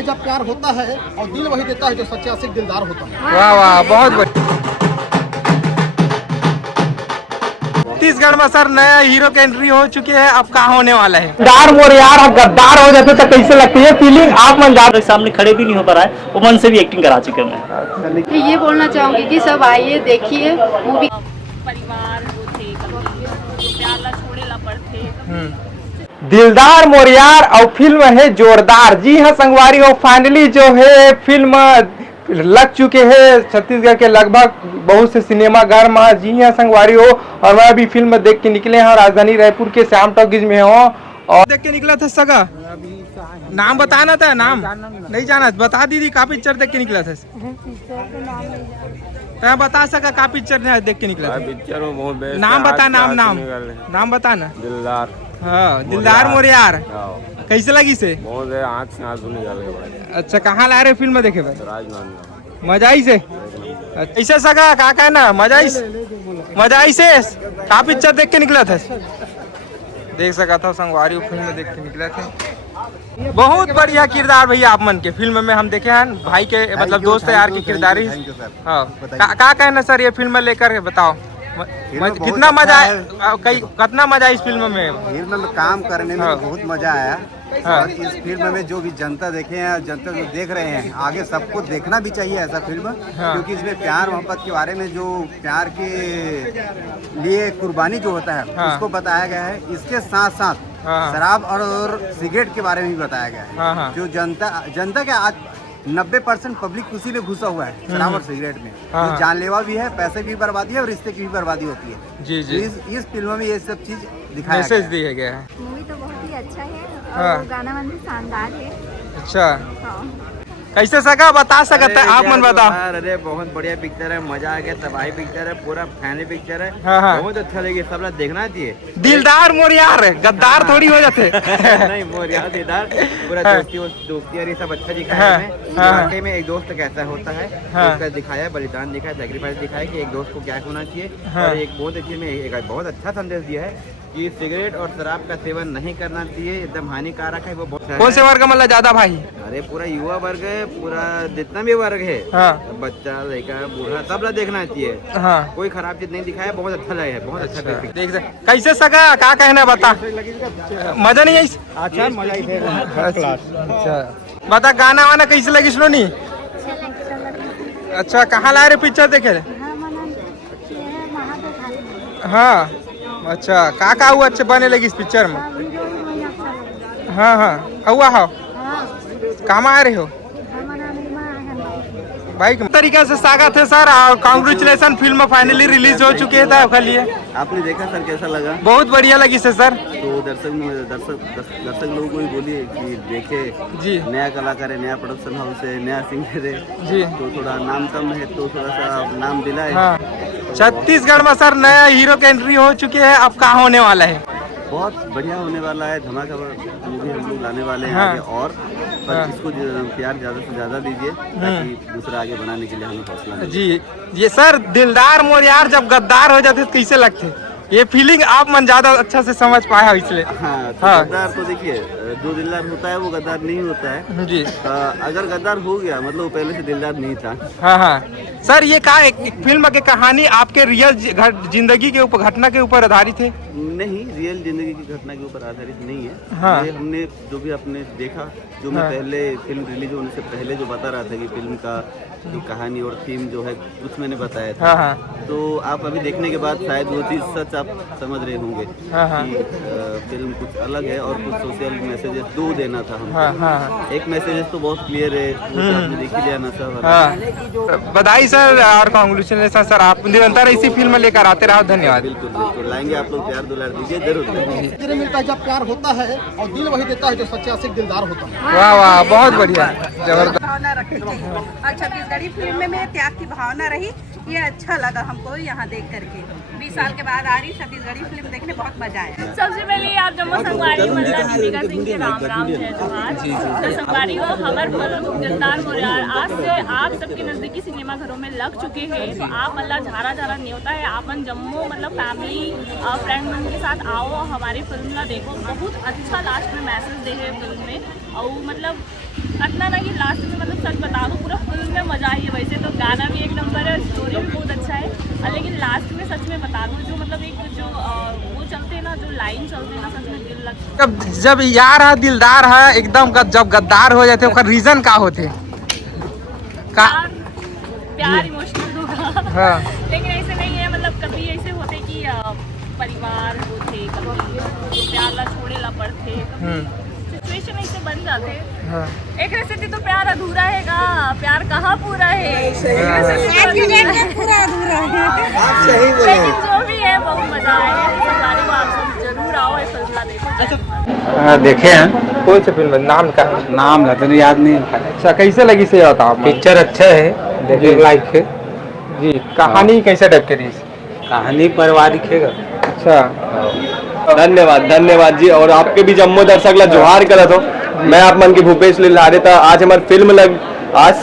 है जब प्यार होता है, और दिल वही देता है जो सच्चा आशिक दिलदार होता है। वाह वाह, बहुत बढ़िया। छत्तीसगढ़ में सर नया हीरो की एंट्री हो चुकी है, अब कहाँ होने वाला है? गद्दार मोर यार, गद्दार हो जाते तो कैसे लगती है फीलिंग? आप मंदार के सामने खड़े भी नहीं हो पा रहा है, वो मन से भी एक्टिंग करा चुके हैं। ये बोलना चाहूंगी कि सब आइए देखिए मूवी। परिवार वो थे कभी जो प्यार ला छोड़े ला पड़ते। दिलदार मोर यार और फिल्म है जोरदार। जी हाँ संगवारी हो, फाइनली जो है फिल्म लग चुके हैं छत्तीसगढ़ के लगभग बहुत से सिनेमा घर में। जी हाँ संगवारी हो, और मैं अभी फिल्म देख के निकले हैं राजधानी रायपुर के श्याम टॉकीज में हूँ। और देख के निकला था सगा, नाम बताना था, नाम नहीं जाना, बता दीदी का पिक्चर देख के निकला था? बता सका का पिक्चर देख के निकला था? पिक्चर वो बहुत बेस्ट नाम बता, नाम बता ना। दिलदार। हाँ, दिलदार मोर यार। कैसे लगी से? बहुत आँख से आंसू निकाल के बड़ा। अच्छा, कहाँ ला रहे फिल्म देखे भाई? राजनांदगांव। मजा आई से? ऐसे सगा का कहना, मजा आई से? का पिक्चर देख के निकला था? देख सका था संगवारी फिल्म देख के निकले थे। बहुत बढ़िया किरदार भैया आप मन के फिल्म में हम देखे हैं, भाई के मतलब दोस्त यार की किरदार ही। हाँ, का कहना सर ये फिल्म लेकर बताओ, कितना मजा आया? कितना मजा इस फिल्म में? फिल्म में काम करने में बहुत मजा आया। और इस फिल्म में जो भी जनता देखे हैं, जनता जो देख रहे हैं, आगे सबको देखना भी चाहिए ऐसा फिल्म। क्योंकि इसमें प्यार मोहब्बत के बारे में, जो प्यार के लिए कुर्बानी जो होता है उसको बताया गया है। इसके साथ साथ शराब और सिगरेट के बारे में भी बताया गया है। जो जनता के आज 90% पब्लिक उसी में घुसा हुआ है, शराब और सिगरेट में। जो जानलेवा भी है, पैसे की बर्बादी है और रिश्ते की भी बर्बादी होती है। जी जी, इस फिल्म में ये सब चीज दिखाया मैसेज दिया गया है। मूवी तो बहुत ही अच्छा है और गाना मन भी शानदार है। अच्छा, कैसे सका बता सकते हैं आप? मन बताओ। अरे बहुत बढ़िया पिक्चर है, मजा आ गया, तबाही पिक्चर है, पूरा फैमिली पिक्चर है। बहुत अच्छा लगे, सब लोग देखना चाहिए। दिलदार मोर यार, गद्दार थोड़ी हो जाते। नहीं, मोर यार दिलदार, पूरा दोस्ती और ये सब अच्छा दिखाया है। वाकई में एक दोस्त कैसा होता है उसका दिखाया, बलिदान दिखाया, सेक्रीफाइस दिखाया कि एक दोस्त को क्या होना चाहिए। और एक बहुत अच्छी में एक बहुत अच्छा संदेश दिया है कि सिगरेट और शराब का सेवन नहीं करना चाहिए, एकदम हानिकारक है। वो बहुत कौन से वर्ग मतलब ज्यादा भाई? अरे पूरा युवा वर्ग है, पूरा जितना भी वर्ग है, बच्चा लड़का बूढ़ा सब लोग देखना चाहिए। कोई खराब चीज नहीं दिखाया, बहुत अच्छा लगा है, बहुत अच्छा देख कैसे सका क्या कहना बता? मजा नहीं आई? अच्छा मजा आई। अच्छा बता, गाना वाना कैसे लगी सुनी? अच्छा, कहाँ ला रहे पिक्चर देखे? हाँ, अच्छा का हुआ अच्छे बने लगी इस पिक्चर में? हाँ हाँ, हुआ हो कहाँ आ रहे हो भाई? तरीके से स्वागत है सर, और कांग्रेचुलेसन, फिल्म फाइनली रिलीज हो चुकी है। खाली आपने देखा सर, कैसा लगा? बहुत बढ़िया लगी से सर। तो दर्शक लोगों को भी बोलिए कि देखे जी, नया कलाकार है, नया प्रोडक्शन हाउस है, नया सिंगर है जी, तो थोड़ा नाम कम है तो थोड़ा सा नाम दिलाए। हाँ। छत्तीसगढ़ में सर नया हीरो की एंट्री हो चुकी है, अब कहाँ होने वाला है? बहुत बढ़िया होने वाला है, धमाका मूवी हम लोग लाने वाले हैं आगे। और इसको प्यार ज्यादा से ज्यादा दीजिए ताकि दूसरा आगे बनाने के लिए हमें हौसला मिले। जी ये सर, दिलदार मोर यार जब गद्दार हो जाते तो कैसे लगते? ये फीलिंग आप मन ज्यादा अच्छा से समझ पाया इसलिए। हाँ, तो गद्दार तो देखिए, जो दिलदार होता है वो गद्दार नहीं होता है जी। अगर गद्दार हो गया मतलब वो पहले से दिलदार नहीं था। हाँ हाँ सर, ये का एक फिल्म की कहानी आपके रियल जिंदगी के ऊपर, घटना के ऊपर आधारित है? नहीं, रियल जिंदगी की घटना के ऊपर आधारित नहीं है। हाँ। ये हमने जो भी आपने देखा, जो मैं पहले फिल्म रिलीज होने से पहले जो बता रहा था कि फिल्म का जो कहानी और थीम जो है कुछ मैंने बताया था। हाँ। तो आप अभी देखने के बाद शायद वो चीज़ सच आप समझ रहे होंगे कि फिल्म कुछ अलग है और कुछ सोशल मैसेजेस दो देना था हमको। एक मैसेजेस तो बहुत क्लियर है, आपने देख ही लिया ना सर। बधाई सर और कांग्रेचुलेसन सर, आप निरंतर इसी फिल्म लेकर आते रहो। धन्यवाद। बिल्कुल बिल्कुल लाएंगे, आप लोग प्यार दुलार दीजिए, जरूर मिलता है जब प्यार होता है, और दिल वही देता है जो सच्चा आशिक दिलदार होता है। वाह वाह, बहुत बढ़िया, जबरदस्त। भावना रखनी चाहिए और छत्तीसगढ़ी फिल्म में त्याग की भावना रही, ये अच्छा लगा हमको यहाँ देख करके। 20 साल के बाद आ रही छत्तीसगढ़ी फिल्म देखने, बहुत मजा आया। सबसे पहले आप जम्मू संगवारी मतलब दीपिका सिंह के राम राम जय जोहार। तो संगवारी को हमार फिल्म दिलदार मोर यार आज से आप सबके नजदीकी सिनेमा घरों में लग चुके हैं। तो आप मतलब झारा झारा नहीं होता है, आपन जम्मू मतलब फैमिली फ्रेंड के साथ आओ, हमारी फिल्म ला देखो। बहुत अच्छा लास्ट में मैसेज दे है फिल्म में, और मतलब इतना ना कि लास्ट में मतलब सच बता दूं पूरा फिल्म में मजा आई है। वैसे तो गाना भी एक नंबर है, स्टोरी भी बहुत अच्छा है, लेकिन लास्ट में सच में बता दूं जो मतलब एक जो वो चलते हैं ना, जो लाइन चलते हैं ना, सच में दिल लगता जब यार है दिलदार है एकदम जब गद्दार हो जाते हैं रीजन का होते का प्यार इमोशनल होगा। हाँ। लेकिन ऐसे नहीं है, मतलब कभी ऐसे होते कि परिवार होते, कभी प्यार ला छोड़े ला पड़ते, कभी सिचुएशन ऐसे बन जाते। हाँ। एक स्थिति तो प्यार अधूरा है का, प्यार कहाँ पूरा है, पूरा अधूरा है। लेकिन जो भी है बहुत मजा आया है। संगवारी को आप सब जरूर आओ, ये फिल्म देखो। देखे हैं कौन सी फिल्म नाम का नाम तो याद नहीं। अच्छा कैसे लगी से बताओ। पिक्चर अच्छा है, देखने लायक है जी। कहानी कैसे टाइप करी? कहानी पारिवारिक है। अच्छा धन्यवाद धन्यवाद जी। और आपके भी जम्मू दर्शक ला जोहार करत हो। मैं आप मन की भूपेश लिलारे था। आज से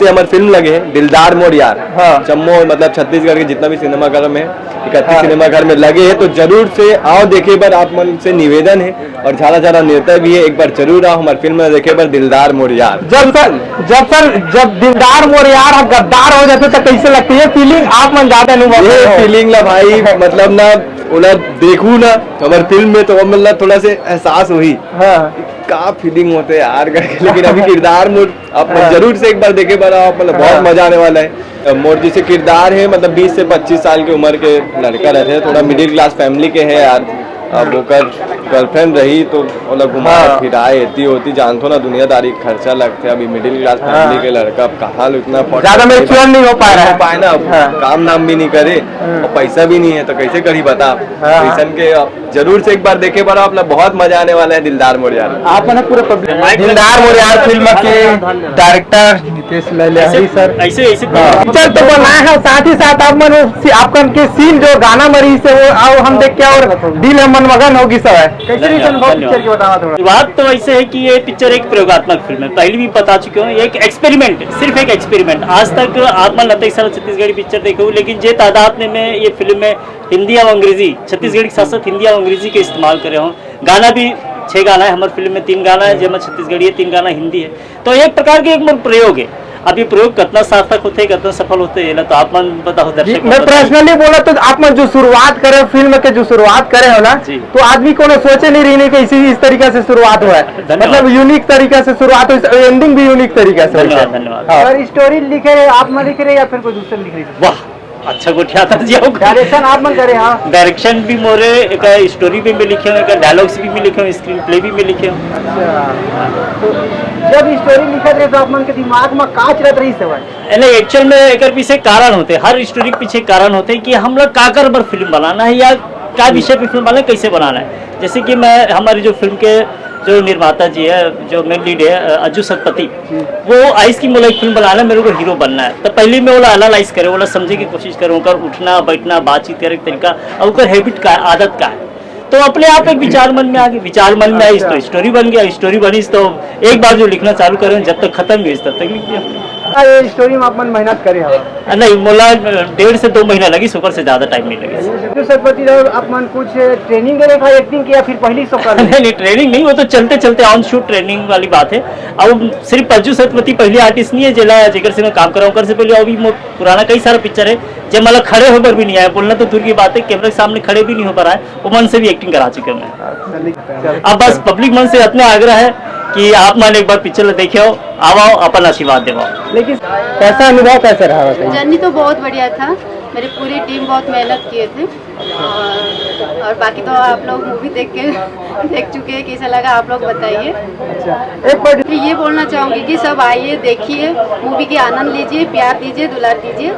हमारी फिल्म लगे है दिलदार मोर यार। हाँ। जम्मू मतलब छत्तीसगढ़ के जितना भी सिनेमाघर में 31 सिनेमाघर में लगे हैं, तो जरूर से आओ देखे। पर आप मन से निवेदन है और झाला निर्णय भी है, एक बार जरूर आओ हमारी फिल्म में देखे पर दिलदार मोर यार। जब दिलदार मोर यार गद्दार हो जाते तो कैसे लगती है फीलिंग? आप मन ज्यादा अनुभव ये फीलिंग ला भाई मतलब ना उन्हें देखू ना हमारी फिल्म में तो मतलब थोड़ा से एहसास हुई। हाँ। का फीलिंग होते है यार करके। लेकिन अभी किरदार मोर आप जरूर से एक बार देखे पर आप मतलब बहुत मजा आने वाला है। मोर जैसे किरदार है मतलब 20 से 25 साल की उम्र के लड़का रहते हैं, थोड़ा मिडिल क्लास फैमिली के है यार। अब वो गर्लफ्रेंड रही तो मतलब घुमा फिराए एती होती जानते ना दुनियादारी खर्चा लगते। अभी मिडिल क्लास फैमिली के लड़का अब कहाँ इतना ज्यादा मैच्योर नहीं हो पा रहा है ना, काम नाम भी नहीं करे और पैसा भी नहीं है तो कैसे करी बता। पैसन के जरूर से एक बार देखे पर आप बहुत मजा आने वाला है दिलदार मोर यार। आप पूरे पब्लिक दिलदार मोर यार फिल्म के डायरेक्टर नितेश लहरी सर ऐसे पिक्चर तो बनाए हैं, साथ ही साथ आप मन आपका के सीन जो गाना मरी से वो आओ हम देख के और दिल मनमगन होगी सब है। कैसे पिक्चर की बताओ थोड़ा। बात तो ऐसे है कि ये पिक्चर एक प्रयोगात्मक फिल्म है, पहले भी बता चुके हूँ। एक एक्सपेरिमेंट, सिर्फ एक एक्सपेरिमेंट। आज तक आप मन लगता है छत्तीसगढ़ी पिक्चर देखे हो, लेकिन जे तादाद में ये फिल्म में हिंदी और अंग्रेजी, छत्तीसगढ़ी के साथ साथ हिंदी और अंग्रेजी के इस्तेमाल करे हों। गाना भी 6 गाना है हमारी फिल्म में, 3 गाना है जिसमें छत्तीसगढ़ी है, 3 गाना हिंदी है। तो एक प्रकार के एक प्रयोग है। अब ये प्रयोग कितना सार्थक होते हैं, कितना सफल होते हैं, तो आप मन बताओ दर्शक। मैं पर्सनली बोला तो आप मन जो शुरुआत करे फिल्म के, जो शुरुआत करे हो ना, तो आदमी को सोचे नहीं रही कि इस तरीके से शुरुआत हुआ है, मतलब यूनिक तरीके से शुरुआत हुई, एंडिंग भी यूनिक तरीके से। धन्यवाद। और स्टोरी लिखे रहे आप मन लिख रहे या फिर कोई दूसरे लिख रहे? वाह अच्छा गोठिया था जी। डायरेक्शन आप मन करे? हाँ, डायरेक्शन भी मोरे, एक स्टोरी भी मैं लिखे हूँ, एक डायलॉग्स भी लिखे हूँ, स्क्रीन प्ले भी मैं लिखे हूँ। तो जब स्टोरी लिखत रहे तो आप मन के दिमाग में का चलत रही सब? नहीं, एक्चुअल में एक पीछे कारण होते हैं, हर स्टोरी के पीछे कारण होते हैं कि हम लोग का कर फिल्म बनाना है या क्या विषय पे फिल्म बनाना है, कैसे बनाना है। जैसे कि मैं हमारी जो फिल्म के जो निर्माता जी है, जो मेन लीड है अज्जू सतपति, वो आइस की मोला एक फिल्म बनाना है, मेरे को हीरो बनना है। तो पहले मैं वो एनालाइज करे, वो समझे की कोशिश करूँ, उठना बैठना बातचीत करे तरीका और हैबिट का है, आदत का है। तो अपने आप एक विचार मन में आ गया, विचार मन में आई तो स्टोरी बन गया, स्टोरी बनी तो एक बार जो लिखना चालू करें जब तक खत्म हुई तब तक लिख दिया। ये स्टोरी में आप मन मेहनत करे हो? नहीं, मोला 1.5 से 2 महीना लगी, सुपर से ज्यादा टाइम नहीं लगे। सतपति आप मन कुछ ट्रेनिंग करे था एक्टिंग की या फिर पहली सो कर? नहीं ट्रेनिंग नहीं, वो तो चलते चलते ऑन शूट ट्रेनिंग वाली बात है। अब सिर्फ अज्जू सतपति पहली आर्टिस्ट नहीं है जिला जेकर से मैं काम कर रहा हूँ। कर से पहले अभी पुराना कई सारा पिक्चर है जब मतलब खड़े होकर भी नहीं आया, बोलना तो दूर की बात है, कैमरे के सामने खड़े भी नहीं हो पा रहा है, वो मन से भी एक्टिंग करा चुके मैं। अब बस पब्लिक मन से इतना आग्रह है कि आप मन एक बार पिक्चर देखे हो, आओ अपन आशीर्वाद देवो। लेकिन कैसा अनुभव कैसा रहा? जर्नी तो बहुत बढ़िया था, मेरी पूरी टीम बहुत मेहनत किए थे और बाकी तो आप लोग मूवी देख चुके हैं, कैसा लगा आप लोग बताइए। एक बार ये बोलना चाहूँगी कि सब आइए, देखिए, मूवी के आनंद लीजिए, प्यार दीजिए, दुलार दीजिए।